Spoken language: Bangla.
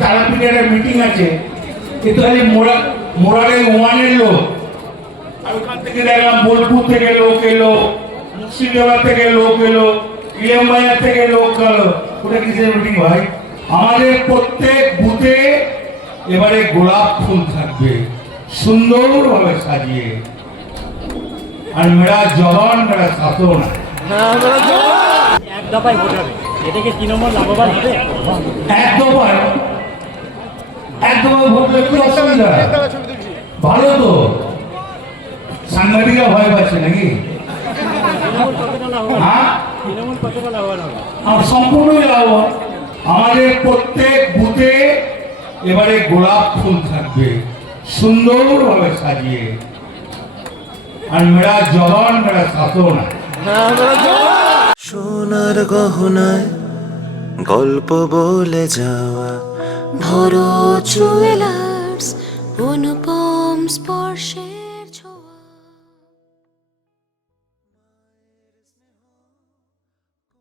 তারাপীঠের মিটিং আছে, কিন্তু খালি মোরালে ওয়ানের লোক, আর ওখান থেকে দেখলাম বোলপুর থেকে লোক এলো, মুর্শিদাবাদ থেকে লোক এলো, ইলামবাজার থেকে লোক গেল। ওটা কিসের মিটিং ভাই? আমাদের প্রত্যেক বুথে এবারে গোলাপ ফুল থাকবে সুন্দরভাবে সাজিয়ে, আর মেরা জওয়ান মেরা শাসন। এক দফায় ভোট হবে, এটা কি তৃণমূল লাভবান হবে? এক দফায় ভোট কি অসুবিধা? ভালো তো, সাংবাদিকরা ভয় পাচ্ছে নাকি? তৃণমূল কতটা লাভবান? হ্যাঁ, তৃণমূল কতটা লাভবান হবে? আর সম্পূর্ণই লাভবান। আমাদের প্রত্যেক বুথে এবারে গোলাপ ফুল থাকবে সুন্দরভাবে সাজিয়ে, আর মেরা জওয়ান মেরা শাসন। সোনার গহনায় গল্প বলে যাওয়া ভরত জুয়েলার্স অনুপম স্পর্শে।